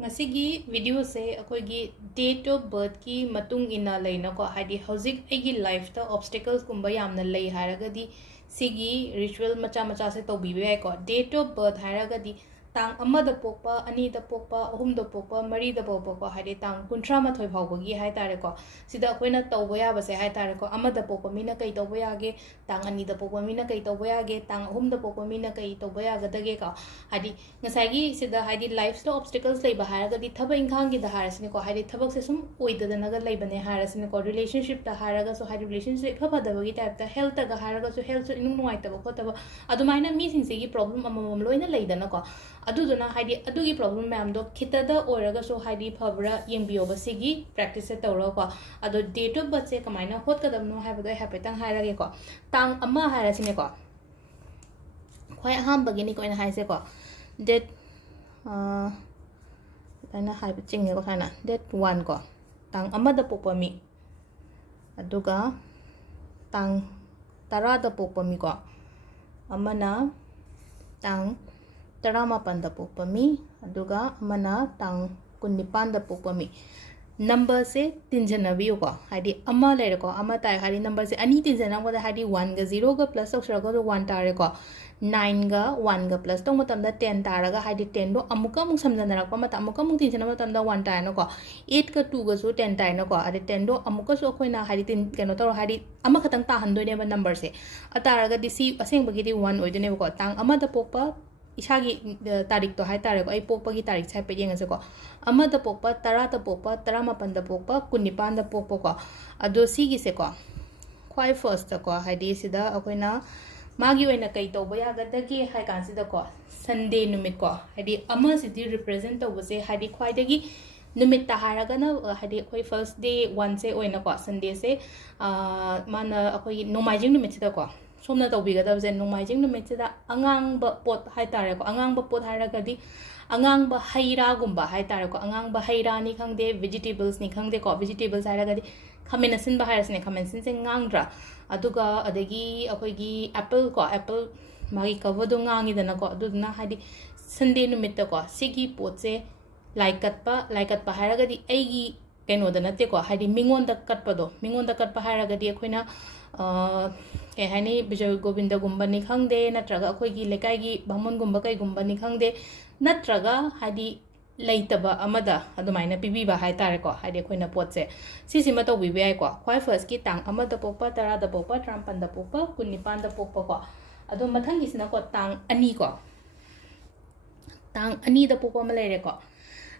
ꯉꯁꯤꯒꯤ ꯚꯤꯗꯤꯑꯣꯁꯦ ꯑꯩꯈꯣꯏꯒꯤ date of ꯕꯔꯊꯀꯤ ꯃꯇꯨꯡ ꯏꯟꯅ ꯂꯩꯅꯀꯣ ꯍꯥꯏꯗꯤ ꯍꯧꯖꯤꯛ ꯑꯩꯒꯤ ꯂꯥꯏꯐꯇ ꯑꯣꯕꯁꯇꯦꯀꯜꯁꯀꯨꯝꯕ ꯌꯥꯝꯅ ꯂꯩ ꯍꯥꯏꯔꯒꯗꯤ ꯁꯤꯒꯤ ꯔꯤꯆꯨꯋꯦꯜ ꯃꯆꯥ ꯃꯆꯥꯁꯦ ꯇꯧꯕꯤꯕ ꯌꯥꯏꯀꯣ ꯗꯦꯠ ꯑꯣꯐ ꯕꯔꯊ ꯍꯥꯏꯔꯒꯗꯤ ꯇꯥꯡ 1ꯗ ꯄꯣꯛꯄ 2ꯗ ꯄꯣꯛꯄ 3ꯗ ꯄꯣꯛꯄ 4ꯗ ꯄꯣꯛꯄꯀꯣ ꯍꯥꯏꯗꯤ ꯇꯥꯡ 38 ꯐꯥꯎꯕꯒꯤ ꯍꯥꯏꯇꯥꯔꯦꯀꯣ ꯁꯤꯗ ꯑꯩꯈꯣꯏꯅ ꯇꯧꯕ ꯌꯥꯕꯁꯦ ꯍꯥꯏꯇꯥꯔꯦꯀꯣ 1ꯗ ꯄꯣꯛꯄ ꯃꯤꯅ ꯀꯩ ꯇꯧꯕ ꯌꯥꯒꯦ ꯇꯥꯡ 2ꯗ ꯄꯣꯛꯄ ꯃꯤꯅ ꯀꯩ ꯇꯧꯕ ꯌꯥꯒꯦ ꯇꯥꯡ 3ꯗ ꯄꯣꯛꯄ ꯃꯤꯅ ꯀꯩ ꯇꯧꯕ ꯌꯥꯒꯗꯒꯦꯀꯣ ꯍꯥꯏꯗꯤ ꯉꯁꯥꯏꯒꯤ ꯁꯤꯗ ꯍꯥꯏꯗꯤ ꯂꯥꯏꯐꯇ ꯑꯣꯕꯁꯇꯦꯀꯜꯁ ꯂꯩꯕ ꯍꯥꯏꯔꯒꯗꯤ ꯊꯕꯛ ꯏꯪꯈꯥꯡꯒꯤꯗ ꯍꯥꯏꯔꯁꯤꯅꯦꯀꯣ ꯍꯥꯏꯗꯤ ꯊꯕꯛꯁꯦ ꯁꯨꯝ ꯑꯣꯏꯗꯗꯅꯒ ꯂꯩꯕꯅꯦ ꯍꯥꯏꯔꯁꯤꯅꯦꯀꯣ ꯔꯤꯂꯦꯁꯟꯁꯤꯞꯇ ꯍꯥꯏꯔꯒꯁꯨ ꯍꯥꯏꯗꯤ ꯔꯤꯂꯦꯁꯟꯁꯤꯞ ꯏꯐ ꯐꯗꯕꯒꯤ ꯇꯥꯏꯞꯇ ꯍꯦꯜꯇꯒ ꯍꯥꯏꯔꯒꯁꯨ ꯍꯦꯜꯊꯁꯨ ꯏꯅꯨꯡ ꯅꯨꯡꯉꯥꯏꯇꯕ ꯈꯣꯠꯇꯕ ꯑꯗꯨꯃꯥꯏꯅ ꯃꯤꯁꯤꯡꯁꯤꯒꯤ ꯄ꯭ꯔꯣꯕ꯭ꯂꯦꯝ ꯑꯃꯃꯝ ꯂꯣꯏꯅ ꯂꯩꯗꯅꯀꯣ ꯑꯗꯨꯗꯨꯅ ꯍꯥꯏꯗꯤ ꯑꯗꯨꯒꯤ ꯄ꯭ꯔꯣꯕ꯭ꯂꯦꯝ ꯃꯌꯥꯝꯗꯣ ꯈꯤꯇꯗ ꯑꯣꯏꯔꯒꯁꯨ ꯍꯥꯏꯗꯤ ꯐꯕ꯭ꯔꯥ ꯌꯦꯡꯕꯤꯌꯣꯕ ꯁꯤꯒꯤ ꯄ꯭ꯔꯦꯛꯇꯤꯁꯁꯦ ꯇꯧꯔꯒꯀꯣ ꯑꯗꯣ ꯗꯦꯠ ꯑꯣꯐ ꯕꯔꯊꯁꯦ ꯀꯃꯥꯏꯅ ꯍꯣꯠꯀꯗꯕꯅꯣ ꯍꯥꯏꯕꯗꯣ ꯑꯩ ꯍꯥꯏꯐꯦꯠꯇꯪ ꯍꯥꯏꯔꯒꯦꯀꯣ ꯇꯥꯡ 1 ꯍꯥꯏꯔꯁꯤꯅꯦꯀꯣ ꯈ꯭ꯋꯥꯏ ꯑꯍꯥꯟꯕꯒꯤꯅꯤꯀꯣ ꯑꯩꯅ ꯍꯥꯏꯁꯦꯀꯣ ꯗꯦꯠ ꯑꯩꯅ ꯍꯥꯏꯕ ꯆꯤꯡꯉꯦꯀꯣ ꯁꯨꯃꯥꯏꯅ ꯗꯦꯠ 1 ꯀꯣ ꯇꯥꯡ 1ꯗ ꯄꯣꯛꯄ ꯃꯤ ꯑꯗꯨꯒ ꯇꯥꯡ 10ꯗ ꯄꯣꯛꯄ ꯃꯤꯀꯣ ꯑꯃꯅ ꯇꯥꯡ 18ꯗ ꯄꯣꯛꯄ ꯃꯤ ꯑꯗꯨꯒ ꯑꯃꯅ ꯇꯥꯡ 19ꯗ ꯄꯣꯛꯄ ꯃꯤ ꯅꯝꯕꯔꯁꯦ ꯇꯤꯟꯖꯟꯅꯕꯤꯌꯨꯀꯣ ꯍꯥꯏꯗꯤ ꯑꯃ ꯂꯩꯔꯦꯀꯣ ꯑꯃ ꯇꯥꯏ ꯍꯥꯏꯗꯤ ꯅꯝꯕꯔꯁꯦ ꯑꯅꯤ ꯇꯤꯟꯖꯟꯅꯕꯗ ꯍꯥꯏꯗꯤ 1ꯒ 0ꯒ ꯄ꯭ꯂꯁ ꯇꯧꯁꯜꯂꯒꯁꯨ 1 ꯇꯥꯔꯦꯀꯣ 9ꯒ 1ꯒ ꯄ꯭ꯂꯁ ꯇꯧꯕ ꯃꯇꯝꯗ 10 ꯇꯥꯔꯒ ꯍꯥꯏꯗꯤ 10ꯗꯣ ꯑꯃꯨꯛꯀ ꯑꯃꯨꯛ ꯁꯝꯖꯟꯅꯔꯛꯄ ꯃꯇꯝ ꯑꯃꯨꯛꯀ ꯑꯃꯨꯛ ꯇꯤꯟꯖꯟꯅꯕ ꯃꯇꯝꯗ 1 ꯇꯥꯏꯅꯀꯣ 8ꯒ 2ꯒꯁꯨ 10 ꯇꯥꯏꯅꯀꯣ ꯑꯗꯩ 10ꯗꯣ ꯑꯃꯨꯛꯀꯁꯨ ꯑꯩꯈꯣꯏꯅ ꯍꯥꯏꯗꯤ ꯀꯩꯅꯣ ꯇꯧꯔ ꯍꯥꯏꯗꯤ ꯑꯃꯈꯛꯇꯪ ꯇꯥꯍꯟꯗꯣꯏꯅꯦꯕ ꯅꯝꯕꯔꯁꯦ ꯑꯇꯥꯔꯒꯗꯤ ꯁꯤ ꯑꯁꯦꯡꯕꯒꯤꯗꯤ 1 ꯑꯣꯏꯗꯣꯏꯅꯦꯕꯀꯣ ꯇꯥꯡ 1ꯗ ꯄꯣꯛꯄ ꯏꯁꯥꯒꯤ ꯇꯥꯔꯤꯛꯇꯣ ꯍꯥꯏꯇꯥꯔꯦꯀꯣ ꯑꯩ ꯄꯣꯛꯄꯒꯤ ꯇꯥꯔꯤꯛꯁꯦ ꯍꯥꯏꯐꯦꯠ ꯌꯦꯡꯉꯁꯦꯀꯣ 1ꯗ ꯄꯣꯛꯄ 10ꯗ ꯄꯣꯛꯄ 18ꯗ ꯄꯣꯛꯄ 19ꯗ ꯄꯣꯛꯄꯀꯣ ꯑꯗꯣ ꯁꯤꯒꯤꯁꯦꯀꯣ ꯈ꯭ꯋꯥꯏ ꯐꯥꯔꯁꯇꯀꯣ ꯍꯥꯏꯗꯤ ꯁꯤꯗ ꯑꯩꯈꯣꯏꯅ ꯃꯥꯒꯤ ꯑꯣꯏꯅ ꯀꯩ ꯇꯧꯕ ꯌꯥꯒꯗꯒꯦ ꯍꯥꯏ ꯀꯥꯟꯁꯤꯗꯀꯣ ꯁꯟꯗꯦ ꯅꯨꯃꯤꯠꯀꯣ ꯍꯥꯏꯗꯤ ꯑꯃꯁꯤꯗꯤ ꯔꯤꯄ꯭ꯔꯖꯦꯟ ꯇꯧꯕꯁꯦ ꯍꯥꯏꯗꯤ ꯈ꯭ꯋꯥꯏꯗꯒꯤ ꯅꯨꯃꯤꯠꯇ ꯍꯥꯏꯔꯒꯅ ꯍꯥꯏꯗꯤ ꯑꯩꯈꯣꯏ ꯐꯥꯔꯁ ꯗꯦ 1ꯁꯦ ꯑꯣꯏꯅꯀꯣ ꯁꯟꯗꯦꯁꯦ ꯃꯥꯅ ꯑꯩꯈꯣꯏꯒꯤ ꯅꯣꯡꯃꯥꯏꯖꯤꯡ ꯅꯨꯃꯤꯠꯁꯤꯗꯀꯣ ꯁꯣꯝꯅ ꯇꯧꯕꯤꯒꯗꯕꯁꯦ ꯅꯣꯡꯃꯥꯏꯖꯤꯡ ꯅꯨꯃꯤꯠꯁꯤꯗ ꯑꯉꯥꯡꯕ ꯄꯣꯠ ꯍꯥꯏꯇꯥꯔꯦꯀꯣ ꯑꯉꯥꯡꯕ ꯄꯣꯠ ꯍꯥꯏꯔꯒꯗꯤ ꯑꯉꯥꯡꯕ ꯍꯩ ꯔꯥꯒꯨꯝꯕ ꯍꯥꯏꯇꯥꯔꯦꯀꯣ ꯑꯉꯥꯡꯕ ꯍꯩ ꯔꯥꯅꯤ ꯈꯪꯗꯦ ꯚꯤꯖꯤꯇꯦꯕꯜꯁꯅꯤ ꯈꯪꯗꯦꯀꯣ ꯚꯤꯖꯤꯇꯦꯕꯜꯁ ꯍꯥꯏꯔꯒꯗꯤ ꯈꯥꯃꯦꯟ ꯑꯁꯤꯟꯕ ꯍꯥꯏꯔꯁꯤꯅꯦ ꯈꯥꯃꯦꯟ ꯑꯁꯤꯟꯁꯦ ꯉꯥꯡꯗ꯭ꯔꯥ ꯑꯗꯨꯒ ꯑꯗꯒꯤ ꯑꯩꯈꯣꯏꯒꯤ ꯑꯦꯄꯜ ꯀꯣ ꯑꯦꯄꯜ ꯃꯥꯒꯤ ꯀꯕꯔꯗꯣ ꯉꯥꯡꯉꯤꯗꯅꯀꯣ ꯑꯗꯨꯗꯨꯅ ꯍꯥꯏꯗꯤ ꯁꯟꯗꯦ ꯅꯨꯃꯤꯠꯇꯀꯣ ꯁꯤꯒꯤ ꯄꯣꯠꯁꯦ ꯂꯥꯏ ꯀꯠꯄ ꯍꯥꯏꯔꯒꯗꯤ ꯑꯩꯒꯤ ꯀꯩꯅꯣꯗ ꯅꯠꯇꯦꯀꯣ ꯍꯥꯏꯗꯤ ꯃꯤꯉꯣꯟꯗ ꯀꯠꯄꯗꯣ ꯃꯤꯉꯣꯟꯗ ꯀꯠꯄ ꯍꯥꯏꯔꯒꯗꯤ ꯑꯩꯈꯣꯏꯅ ꯀꯩ ꯍꯥꯏꯅꯤ ꯕꯤꯖꯣꯏ ꯒꯣꯕꯤꯟꯗꯒꯨꯝꯕꯅꯤ ꯈꯪꯗꯦ ꯅꯠꯇ꯭ꯔꯒ ꯑꯩꯈꯣꯏꯒꯤ ꯂꯩꯀꯥꯏꯒꯤ ꯕꯥꯃꯣꯟꯒꯨꯝꯕ ꯀꯩꯒꯨꯝꯕꯅꯤ ꯈꯪꯗꯦ ꯅꯠꯇ꯭ꯔꯒ ꯍꯥꯏꯗꯤ ꯂꯩꯇꯕ ꯑꯃꯗ ꯑꯗꯨꯃꯥꯏꯅ ꯄꯤꯕꯤꯕ ꯍꯥꯏꯇꯥꯔꯦꯀꯣ ꯍꯥꯏꯗꯤ ꯑꯩꯈꯣꯏꯅ ꯄꯣꯠꯁꯦ ꯁꯤꯁꯤꯃ ꯇꯧꯕꯤꯕ ꯌꯥꯏꯀꯣ ꯈ꯭ꯋꯥꯏ ꯐꯥꯔꯁꯀꯤ ꯇꯥꯡ 1ꯗ ꯄꯣꯛꯄ 10ꯗ ꯄꯣꯛꯄ 18ꯗ ꯄꯣꯛꯄ 19ꯗ ꯄꯣꯛꯄꯀꯣ ꯑꯗꯣ ꯃꯊꯪꯒꯤꯁꯤꯅꯀꯣ ꯇꯥꯡ 2 ꯀꯣ ꯇꯥꯡ 2ꯗ ꯄꯣꯛꯄ ꯑꯃ ꯂꯩꯔꯦꯀꯣ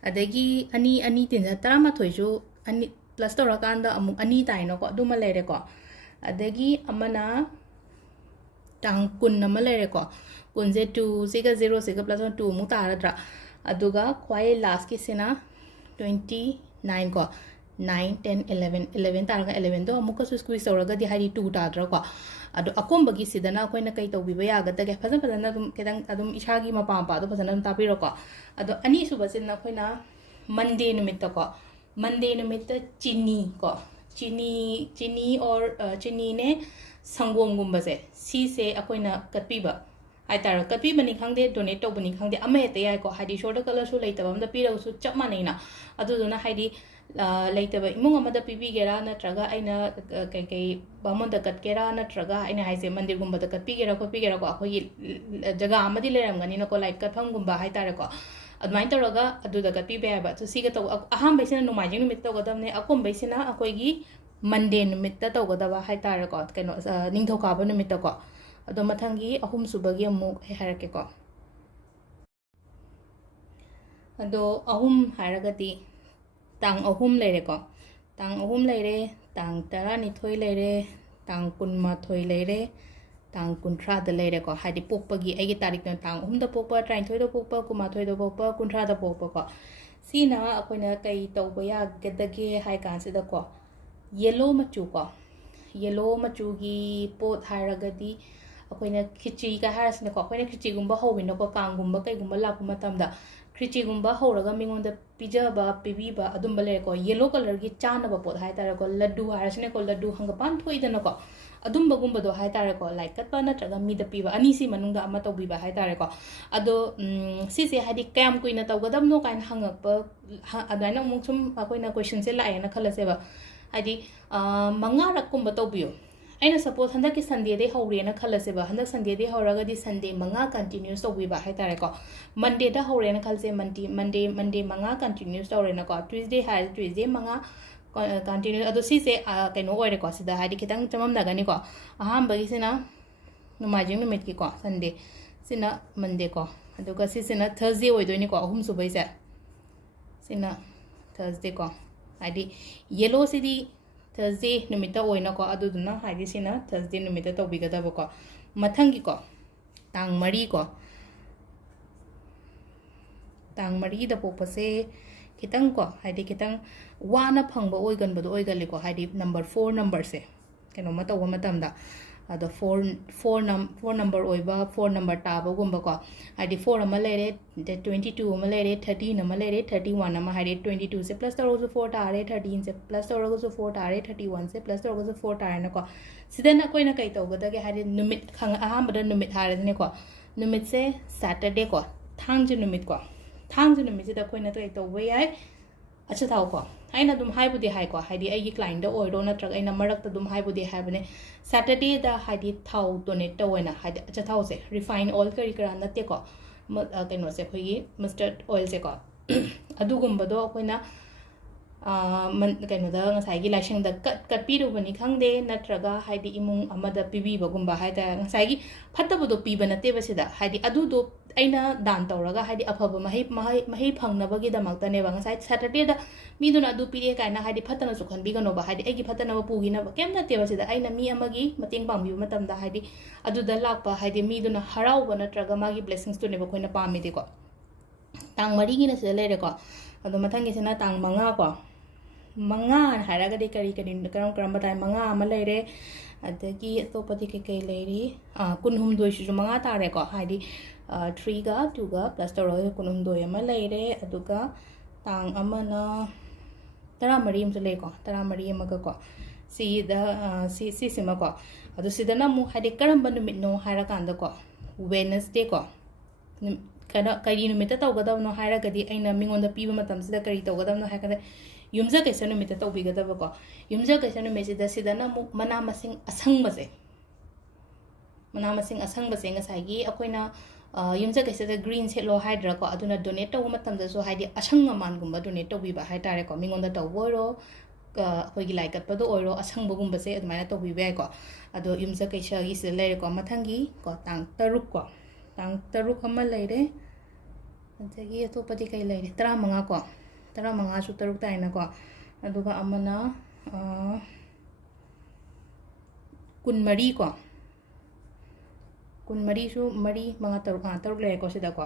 ꯑꯗꯒꯤ 2 ꯇꯤꯟꯖ 11ꯁꯨ ꯑꯅꯤ ꯄ꯭ꯂꯁ ꯇꯧꯔꯀꯥꯟꯗ ꯑꯃꯨꯛ 2 ꯇꯥꯏꯅꯀꯣ ꯑꯗꯨꯃ ꯂꯩꯔꯦꯀꯣ ꯑꯗꯒꯤ ꯑꯃꯅ ꯇꯥꯡ 10 ꯑꯃ ꯂꯩꯔꯦꯀꯣ 10ꯁꯦ 2ꯁꯤꯒ 0ꯁꯤꯒ ꯄ꯭ꯂꯁ 2 ꯑꯃꯨꯛ ꯇꯥꯔꯗ꯭ꯔꯥ ꯑꯗꯨꯒ ꯈ꯭ꯋꯥꯏ ꯂꯥꯁꯀꯤꯁꯤꯅ 29 ꯀꯣ 9 10 11 11 ꯇꯥꯔꯒ 11ꯗꯣ ꯑꯃꯨꯛꯀꯁꯨ ꯁ꯭ꯀ꯭ꯋꯤꯁ ꯇꯧꯔꯒꯗꯤ ꯍꯥꯏꯗꯤ 2 ꯇꯥꯗ꯭ꯔꯥꯀꯣ ꯑꯗꯣ ꯑꯀꯣꯟꯕꯒꯤꯁꯤꯗꯅ ꯑꯩꯈꯣꯏꯅ ꯀꯩ ꯇꯧꯕꯤꯕ ꯌꯥꯒꯗꯒꯦ ꯐꯖꯅ ꯑꯗꯨꯝ ꯈꯤꯇꯪ ꯑꯗꯨꯝ ꯏꯁꯥꯒꯤ ꯃꯄꯥ ꯃꯄꯥꯗꯣ ꯐꯖꯅ ꯑꯗꯨꯝ ꯇꯥꯕꯤꯔꯣꯀꯣ ꯑꯗꯣ ꯑꯅꯤꯁꯨꯕꯁꯤꯅ ꯑꯩꯈꯣꯏꯅ ꯃꯟꯗꯦ ꯅꯨꯃꯤꯠꯇꯀꯣ ꯃꯟꯗꯦ ꯅꯨꯃꯤꯠꯇ ꯆꯤꯅꯤ ꯑꯣꯔ ꯆꯤꯅꯤꯅꯦ ꯁꯪꯒꯣꯝꯒꯨꯝꯕꯁꯦ ꯁꯤꯁꯦ ꯑꯩꯈꯣꯏꯅ ꯀꯠꯄꯤꯕ ꯍꯥꯏꯇꯥꯔꯦ ꯀꯠꯄꯤꯕꯅꯤ ꯈꯪꯗꯦ ꯗꯣꯅꯦꯠ ꯇꯧꯕꯅꯤ ꯈꯪꯗꯦ ꯑꯃ ꯍꯦꯛꯇ ꯌꯥꯏꯀꯣ ꯍꯥꯏꯗꯤ ꯏꯁꯣꯔꯗ ꯀꯠꯂꯁꯨ ꯂꯩꯇꯕ ꯑꯃꯗ ꯄꯤꯔꯒꯁꯨ ꯆꯞ ꯃꯥꯟꯅꯩꯅ ꯑꯗꯨꯗꯨꯅ ꯍꯥꯏꯗꯤ ꯂꯩꯇꯕ ꯏꯃꯨꯡ ꯑꯃꯗ ꯄꯤꯕꯤꯒꯦꯔꯥ ꯅꯠꯇ꯭ꯔꯒ ꯑꯩꯅ ꯀꯩꯀꯩ ꯕꯥꯃꯣꯟꯗ ꯀꯠꯀꯦꯔꯥ ꯅꯠꯇ꯭ꯔꯒ ꯑꯩꯅ ꯍꯥꯏꯁꯦ ꯃꯟꯗꯤꯔꯒꯨꯝꯕꯗ ꯀꯠꯄꯤꯒꯦꯔꯥ ꯈꯣꯠꯄꯤꯒꯦꯔꯥꯀꯣ ꯑꯩꯈꯣꯏꯒꯤ ꯖꯒꯥ ꯑꯃꯗꯤ ꯂꯩꯔꯝꯒꯅꯤꯅꯀꯣ ꯂꯥꯏꯛ ꯀꯠꯐꯝꯒꯨꯝꯕ ꯍꯥꯏꯇꯥꯔꯦꯀꯣ ꯑꯗꯨꯃꯥꯏꯅ ꯇꯧꯔꯒ ꯑꯗꯨꯗ ꯀꯠꯄꯤꯕ ꯌꯥꯏꯕ ꯑꯗꯨ ꯁꯤꯒ ꯇꯧ ꯑꯍꯥꯟꯕꯩꯁꯤꯅ ꯅꯣꯡꯃꯥꯏꯖꯤꯡ ꯅꯨꯃꯤꯠꯇ ꯇꯧꯒꯗꯕꯅꯦ ꯑꯀꯣꯟꯕꯩꯁꯤꯅ ꯑꯩꯈꯣꯏꯒꯤ ꯃꯟꯗे ꯅꯨꯃꯤꯠꯇ ꯇꯧꯒꯗꯕ ꯍꯥꯏꯇꯥꯔꯦꯀꯣ ꯀꯩꯅꯣ ꯅꯤꯡꯊꯧꯀꯥꯕ ꯅꯨꯃꯤꯠꯇꯀꯣ ꯑꯗꯣ ꯃꯊꯪꯒꯤ ꯑꯍꯨꯝꯁꯨꯕꯒꯤ ꯑꯃꯨꯛ ꯑꯩ ꯍꯥꯏꯔꯛꯀꯦꯀꯣ ꯑꯗꯣ ꯑꯍꯨꯝ ꯍꯥꯏꯔꯒꯗꯤ ꯇꯥꯡ 3 ꯂꯩꯔꯦꯀꯣ ꯇꯥꯡ 3 ꯂꯩꯔꯦ ꯇꯥꯡ 12 ꯂꯩꯔे ꯇꯥꯡ 12 ꯂꯩꯔे ꯇꯥꯡ 30ꯗ ꯂꯩꯔꯦꯀꯣ ꯍꯥꯏꯗꯤ ꯄꯣꯛꯄꯒꯤ ꯑꯩꯒꯤ ꯇꯥꯔꯤꯛꯅ ꯇꯥꯡ 3ꯗ ꯄꯣꯛꯄ 13ꯗ ꯄꯣꯛꯄ 12ꯗ ꯄꯣꯛꯄ 30ꯗ ꯄꯣꯛꯄꯀꯣ ꯁꯤꯅ ꯑꯩꯈꯣꯏꯅ ꯀꯩ ꯇꯧꯕ ꯌꯥꯒꯗꯒꯦ ꯍꯥꯏ ꯀꯥꯟꯁꯤꯗꯀꯣ ꯌꯦꯜꯂꯣ ꯃꯆꯨꯀꯣ ꯌꯦꯜꯂꯣ ꯃꯆꯨꯒꯤ ꯄꯣꯠ ꯍꯥꯏꯔꯒꯗꯤ ꯑꯩꯈꯣꯏꯅ ꯈꯤꯆꯤꯒ ꯍꯥꯏꯔꯁꯤꯅꯀꯣ ꯑꯩꯈꯣꯏꯅ ꯈꯤꯆꯤꯒꯨꯝꯕ ꯍꯧꯋꯤꯅꯀꯣ ꯀꯥꯡꯒꯨꯝꯕ ꯀꯩꯒꯨꯝꯕ ꯂꯥꯛꯄ ꯃꯇꯝꯗ ꯈꯤꯆꯤꯒꯨꯝꯕ ꯍꯧꯔꯒ ꯃꯤꯉꯣꯟꯗ ꯄꯤꯖꯕ ꯄꯤꯕꯤꯕ ꯑꯗꯨꯝꯕ ꯂꯩꯔꯦꯀꯣ ꯌꯦꯜꯂꯣ ꯀꯂꯔꯒꯤ ꯆꯥꯅꯕ ꯄꯣꯠ ꯍꯥꯏꯇꯥꯔꯦꯀꯣ ꯂड्डू ꯍꯥꯏꯔꯁꯤꯅꯀꯣ ꯂड्डू ꯍꯪꯒꯄꯥꯟ ꯊꯣꯛꯏꯗꯅꯀꯣ ꯑꯗꯨꯝꯕꯒꯨꯝꯕꯗꯣ ꯍꯥꯏꯇꯥꯔꯦꯀꯣ ꯂꯥꯏꯛ ꯀꯠꯄ ꯅꯠꯇ꯭ꯔꯒ ꯃꯤꯗ ꯄꯤꯕ ꯑꯅꯤꯁꯤ ꯃꯅꯨꯡꯗ ꯑꯃ ꯇꯧꯕꯤꯕ ꯍꯥꯏꯇꯥꯔꯦꯀꯣ ꯑꯗꯣ ꯁꯤꯁꯦ ꯍꯥꯏꯗꯤ ꯀꯌꯥꯝ ꯀꯨꯏꯅ ꯇꯧꯒꯗꯕꯅꯣ ꯀꯥꯏꯅ ꯍꯪꯉꯛꯄ ꯑꯗꯨꯃꯥꯏꯅ ꯑꯃꯨꯛ ꯁꯨꯝ ꯑꯩꯈꯣꯏꯅ ꯀꯣꯏꯁꯟꯁꯦ ꯂꯥꯛꯑꯦꯅ ꯈꯜꯂꯁꯦꯕ ꯍꯥꯏꯗꯤ 5रकꯀꯨꯝꯕ ꯇꯧꯕꯤꯌꯣ ꯑꯩꯅ ꯁꯄꯣꯁ ꯍꯟꯗꯛꯀꯤ ꯁꯟꯗꯦꯗꯩ ꯍꯧꯔꯦꯅ ꯈꯜꯂꯁꯦꯕ ꯍꯟꯗꯛ ꯁꯟꯗꯦꯗꯩ ꯍꯧꯔꯒꯗꯤ ꯁꯟꯗे 5 ꯀꯟꯇꯤꯅ꯭ꯌꯨꯁ ꯇꯧꯕꯤꯕ ꯍꯥꯏꯇꯥꯔꯦꯀꯣ ꯃꯟꯗꯦꯗ ꯍꯧꯔꯦꯅ ꯈꯜꯁꯦ ꯃꯟꯗे 5 ꯀꯟꯇꯤꯅ꯭ꯌꯨꯁ ꯇꯧꯔꯦꯅꯀꯣ ट्यूसडे ꯍꯥꯏꯔꯗꯤ ट्यूसडे 5 ꯀꯟꯇꯤꯅ꯭ꯌꯨꯁ ꯑꯗꯣ ꯁꯤꯁꯦ ꯀꯩꯅꯣ ꯑꯣꯏꯔꯦꯀꯣ ꯁꯤꯗ ꯍꯥꯏꯗꯤ ꯈꯤꯇꯪ ꯆꯃꯝꯅꯒꯅꯤꯀꯣ ꯑꯍꯥꯟꯕꯒꯤꯁꯤꯅ ꯅꯣꯡꯃꯥꯏꯖꯤꯡ ꯅꯨꯃꯤꯠꯀꯤꯀꯣ ꯁꯟꯗꯦ ꯁꯤꯅ ꯃꯟꯗꯦꯀꯣ ꯑꯗꯨꯒ ꯁꯤꯁꯤꯅ ꯊꯔꯁꯗꯦ ꯑꯣꯏꯗꯣꯏꯅꯤꯀꯣ ꯑꯍꯨꯝꯁꯨꯕꯩꯁꯦ ꯁꯤꯅ ꯊꯔꯁꯗꯦꯀꯣ ꯍꯥꯏꯗꯤ ꯌꯦꯂꯣꯁꯤꯗꯤ थर्सडे नुमित्त ओइनाको अदुदुना हाइदि सिना थर्सडे नुमित्त तौबिगदबको मथंगीको तांग मरी को तांग मरी द पोपसे खितंग को हाइदि खितंग वाना फंगबो ओइगनबदो ओइगलेको हाइदि नंबर 4 नंबर से केनो म तौबा मतमदा अद 4 नंबर ओइबा 4 नंबर ताबगुंबको हाइदि 4 अमा लेरे 22 अमा लेरे 13 अमा लेरे 31 अमा हाइदि 22 से प्लस तौरगो 4 तारे 13 से प्लस तौरगो 4 तारे 31 से प्लस तौरगो 4 तारे नको सिदना कोइना कै तौगदगे हाइदि नुमित खंग अहामबदा नुमित हारदनेको नुमित से सैटरडे को थांगजे नुमित को थांगजे नुमित से कोइना तो तौबा याय अच्छा थाउको आइना दुम हाइबुदि हाइको हाइदि आइगी क्लाइंट ओइरो नत्रग आइना मरक दुम हाइबुदि हाइबने सैटरडे दा हाइदि थाउ डोनेट तवैना हाइदि अच्छा थाउ से रिफाइन ऑयल करी करा नतेको कइनो से खोगी मस्टर्ड ऑयल से को अदुगुंबदो अखोइना कइनोदा ngसाइगी लाइसिंग द कट पीरुबनी खंगदे नत्रगा हाइदि इमुंग अमदा पिबीबगुंबा हाइदा ngसाइगी फत्तबदो पीब नते बसिदा हाइदि अदुदो अइना दान तौरगा हाइदि अफब मही फंगनबगी दमक्तनेबा ngसाइ सैटरडे दा मीदुना अदु पीरे काइना हाइदि फत्तना सुखनबिगनोबा हाइदि अइगी फत्तनबा पुगिनबा केम नते बसिदा अइना मी अमगी मतेंग पांबिबा मतमदा हाइदि अदुदा लाक्पा हाइदि मीदुना हराउबा नत्रगा मागी ब्लेसिंग्स तुनेबा खोइना पामिदेको तांग मरीगिना सिदा लेरेको अदो मथंगिसिना तांग 5 को 5 हाइरगदि करी करम बताय 5 अमा लेरे अदगी अतोपदि कई लेरी कुनहुमदोय सुजु 5 तारेको हाइदि 3 गा 2 गा प्लस तौर कुनहुमदोय अमा लेरे अदुगा तांग अमना 13 अमसु लेको 13 अमगा को सी सिमको अदु सिदना मु हाइदि करम नुमितनो हाइरा कांदको वेडनेसडे को करी नुमित तौगदबनो हाइरगदि अइना मिंगोंदा पीबा मतमसिदा करी तौगदबनो हाइकदे युमजा कैसा नुमित तौबिगदबको युमजा कैसा नुमिसिदा सिदना मु मना मसिंग असंगबसे ngसाइगी अखोइना युमजा कैसा ग्रीन सेलो हाइड्राको अदुना डोनेट तौ मतमदसो हाइदि असंग मानगुंबा डोनेट तौबिबा हाइतारेको मिंगोंदा तौबोरो अखोइगी लाइक कटपदो ओइरो असंगबगुंबसे अदुमाइना तौबिबा याइको अदो युमजा कैसागी सिदा लेरेको मथंगी को तांग 3 को तांग 3 अमा लेरे अदगी अतोपदि कै लेरे 15 को 15 सु 3 ताइनाको अदुगा अमना 24 को 24 सु 3 लेरेको सिदाको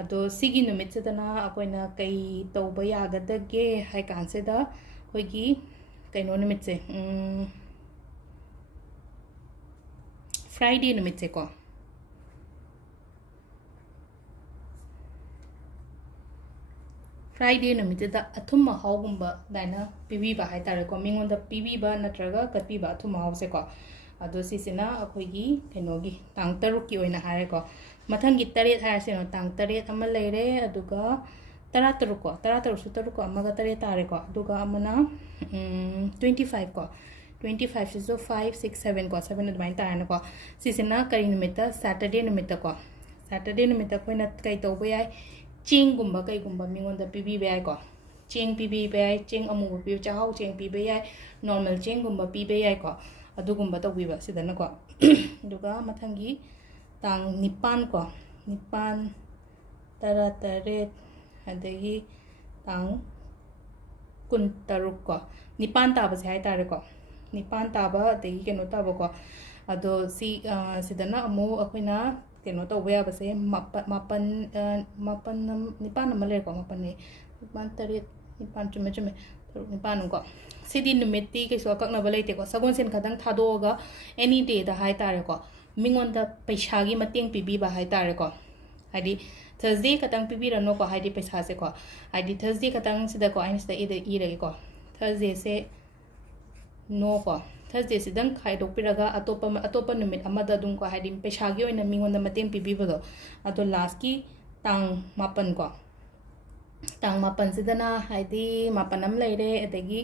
अदो सिगी नुमित सिदना अकोइना कै तौबा यागदगे हाइ कांसेदा होगी कैनो नुमित से फ्राइडे नुमित से को फ्राइडे नुमितदा अथुम हाउगुंबा दाइना पिबीबा हाइतारेको मिंगोंदा पिबीबा नत्रगा कटपीबा अथुम हाउसे को अदो सिसिना अखोइगी कैनोगी तांग 3 की ओइना हारेको मथंगी 8 हारसेनो तांग 8 अमा लेरे अदुगा 13 को 13 सु 3 को अमगा 8 तारेको अदुगा अमना 25 को 25 से 5 6 7 को 7 अदुमाइन तारेनको सिसिना करी नुमिता सैटरडे नुमिता को सैटरडे नुमिता कोइना कै तौबा याय चेंगुंबा कैगुंबा मिंगोंदा पिबीबा यायको चेंग पिबीबा याय चेंग अमुबा पिबो चाहाउ चेंग पीबा याय नॉर्मल चेंगुंबा पीबा यायको अदुगुंबा तौबिबा सिदनको दुगा मथंगी तांग 9 को 9 13 अदगी तांग 23 को 9 ताबसे हाइतारेको 9 ताबा अदगी केनो ताबको अदो सिदना अमु अखोइना केनो तौबा याबसे 9 अमा लेरेको 9 चुमे 9 को सिदी नुमिति कैसो अकक्नबा लेतेको सगोनसेन खदंग थादोगा एनी डे दा हाइतारेको मिंगोंदा पैसागी मतेंग पिबीबा हाइतारेको हाइदि थर्सडे खतंग पिबीरनोको हाइदि पैसा से को हाइदि थर्सडे खतंग सिदा को आइनस्ता इरगेको थर्सडे से नो को ꯊꯔꯁꯗꯦꯁꯤꯗꯪ ꯈꯥꯏꯗꯣꯛꯄꯤꯔꯒ ꯑꯇꯣꯞꯄ ꯅꯨꯃꯤꯠ ꯑꯃꯗ ꯑꯗꯨꯝ ꯀꯣ ꯍꯥꯏꯗꯤ ꯄꯩꯁꯥꯒꯤ ꯑꯣꯏꯅ ꯃꯤꯉꯣꯟꯗ ꯃꯇꯦꯡ ꯄꯤꯕꯤꯕꯗꯣ ꯑꯗꯣ ꯂꯥꯁꯀꯤ ꯇꯥꯡ 8 ꯀꯣ ꯇꯥꯡ 8ꯁꯤꯗꯅ ꯍꯥꯏꯗꯤ 8 ꯑꯃ ꯂꯩꯔꯦ ꯑꯗꯒꯤ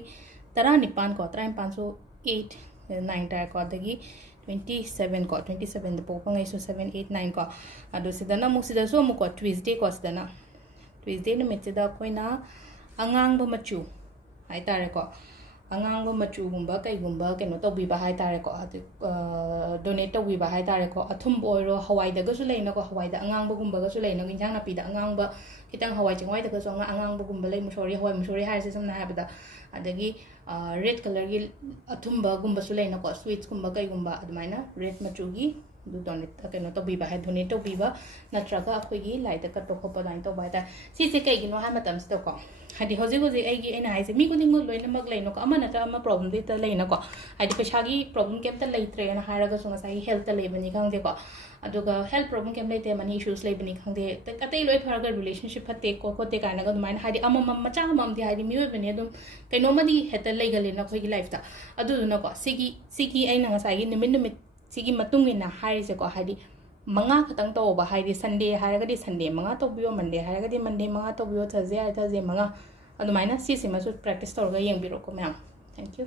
19 ꯀꯣ 19ꯁꯨ 8 9 ꯇꯥꯔꯦꯀꯣ ꯑꯗꯒꯤ 27 ꯀꯣ 27ꯗ ꯄꯣꯛꯄ ꯉꯩꯁꯨ 7 8 9 ꯀꯣ ꯑꯗꯣ ꯁꯤꯗꯅ ꯑꯃꯨꯛ ꯁꯤꯗꯁꯨ ꯑꯃꯨꯛ ꯀꯣ ꯇ꯭ꯋꯤꯁꯗꯦ ꯀꯣ ꯁꯤꯗꯅ ꯇ꯭ꯋꯤꯁꯗꯦ ꯅꯨꯃꯤꯠꯁꯤꯗ ꯑꯩꯈꯣꯏꯅ ꯑꯉꯥꯡꯕ ꯃꯆꯨ ꯍꯥꯏꯇꯥꯔꯦꯀꯣ ꯑꯉꯥꯡꯕ ꯃꯆꯨꯒꯨꯝꯕ ꯀꯩꯒꯨꯝꯕ ꯀꯩꯅꯣ ꯇꯧꯕꯤꯕ ꯍꯥꯏꯇꯥꯔꯦꯀꯣ ꯗꯣꯅꯦꯠ ꯇꯧꯕꯤꯕ ꯍꯥꯏꯇꯥꯔꯦꯀꯣ ꯑꯊꯨꯝꯕ ꯑꯣꯏꯔꯣ ꯍꯋꯥꯏꯗꯒꯁꯨ ꯂꯩꯅꯀꯣ ꯍꯋꯥꯏꯗ ꯑꯉꯥꯡꯕꯒꯨꯝꯕꯒꯁꯨ ꯂꯩꯅꯀꯣ ꯏꯟꯖꯥꯡ ꯅꯥꯄꯤꯗ ꯑꯉꯥꯡꯕ ꯈꯤꯇꯪ ꯍꯋꯥꯏ ꯆꯦꯡꯋꯥꯏꯗꯒꯁꯨ ꯑꯉꯥꯡꯕꯒꯨꯝꯕ ꯂꯩ ꯃꯨꯁꯣꯔꯤ ꯍꯋꯥꯏ ꯃꯨꯁꯣꯔꯤ ꯍꯥꯏꯔꯤꯁꯦ ꯁꯝꯅ ꯍꯥꯏꯔꯕꯗ ꯑꯗꯒꯤ ꯔꯦꯗ ꯀꯂꯔꯒꯤ ꯑꯊꯨꯝꯕꯒꯨꯝꯕꯁꯨ ꯂꯩꯅꯀꯣ ꯁ꯭ꯋꯤꯠꯁꯀꯨꯝꯕ ꯀꯩꯒꯨꯝꯕ ꯑꯗꯨꯃꯥꯏꯅ ꯔꯦꯗ ꯃꯆꯨꯒꯤ ꯗꯣꯅꯦꯠ ꯀꯩꯅꯣ ꯇꯧꯕꯤꯕ ꯗꯣꯅꯦꯠ ꯇꯧꯕꯤꯕ ꯅꯠꯇ꯭ꯔꯒ ꯑꯩꯈꯣꯏꯒꯤ ꯂꯥꯏꯗ ꯀꯠꯄ ꯈꯣꯠꯄ ꯑꯗꯨꯃꯥꯏꯅ ꯇꯧꯕ ꯍꯥꯏꯇꯥꯔꯦ ꯁꯤꯁꯦ ꯀꯩꯒꯤꯅꯣ ꯍꯥꯏ ꯃꯇꯝꯁꯤꯗꯀꯣ ꯍꯥꯏꯗꯤ ꯍꯧꯖꯤꯛ ꯑꯩꯅ ꯍꯥꯏꯁꯦ ꯃꯤ ꯈꯨꯗꯤꯡꯃꯛ ꯂꯣꯏꯅꯃꯛ ꯂꯩꯅꯀꯣ ꯑꯃ ꯅꯠꯇ꯭ꯔꯒ ꯑꯃ ꯄ꯭ꯔꯣꯕ꯭ꯂꯦꯝꯗꯤ ꯍꯦꯛꯇ ꯂꯩꯅꯀꯣ ꯍꯥꯏꯗꯤ ꯄꯩꯁꯥꯒꯤ ꯄ꯭ꯔꯣꯕ꯭ꯂꯦꯝ ꯀꯩꯝꯇ ꯂꯩꯇ꯭ꯔꯦꯅ ꯍꯥꯏꯔꯒꯁꯨ ꯉꯁꯥꯏꯒꯤ ꯍꯦꯜꯠꯇ ꯂꯩꯕꯅꯤ ꯈꯪꯗꯦꯀꯣ ꯑꯗꯨꯒ ꯍꯦꯜꯠ ꯄ꯭ꯔꯣꯕ꯭ꯂꯦꯝ ꯀꯩꯝ ꯂꯩꯇꯦ ꯃꯅꯤ ꯏꯁꯨꯁ ꯂꯩꯕꯅꯤ ꯈꯪꯗꯦ ꯑꯇꯩ ꯂꯣꯏ ꯐꯔꯒ ꯔꯤꯂꯦꯁꯟꯁꯤꯞ ꯐꯠꯇꯦ ꯈꯣꯠꯇꯦ ꯀꯥꯏꯅꯒ ꯑꯗꯨꯃꯥꯏꯅ ꯍꯥꯏꯗꯤ ꯑꯃꯃꯝ ꯃꯆꯥ ꯑꯃꯃꯝꯗꯤ ꯍꯥꯏꯗꯤ ꯃꯤꯑꯣꯏꯕꯅꯤ ꯑꯗꯨꯝ ꯀꯩꯅꯣꯃꯗꯤ ꯍꯦꯛꯇ ꯂꯩꯒꯜꯂꯦꯅ ꯑꯩꯈꯣꯏꯒꯤ ꯂꯥꯏꯐꯇ ꯑꯗꯨꯗꯨꯅꯀꯣ ꯁꯤꯒꯤ ꯑꯩꯅ ꯉꯁꯥꯏꯒꯤ ꯅꯨꯃꯤꯠ ꯁꯤꯒꯤ ꯃꯇꯨꯡ ꯏꯟꯅ ꯍꯥꯏꯔꯤꯁꯦꯀꯣ ꯍꯥꯏꯗꯤ 5 ꯈꯛꯇꯪ ꯇꯧꯕ ꯍꯥꯏꯗꯤ ꯁꯟꯗꯦ ꯍꯥꯏꯔꯒꯗꯤ ꯁꯟꯗे 5 ꯇꯧꯕꯤꯌꯣ ꯃꯟꯗे ꯍꯥꯏꯔꯒꯗꯤ ꯃꯟꯗे 5 ꯇꯧꯕꯤꯌꯣ ꯊꯔꯁꯗꯦ ꯍꯥꯏꯔꯒꯗꯤ ꯊꯔꯁꯗे 5 ꯑꯗꯨꯃꯥꯏꯅ ꯁꯤꯁꯤꯃꯁꯨ ꯄ꯭ꯔꯦꯛꯇꯤꯁ ꯇꯧꯔꯒ ꯌꯦꯡꯕꯤꯔꯣꯀꯣ ꯃꯌꯥꯝ ꯊꯦꯡꯛ ꯌꯨ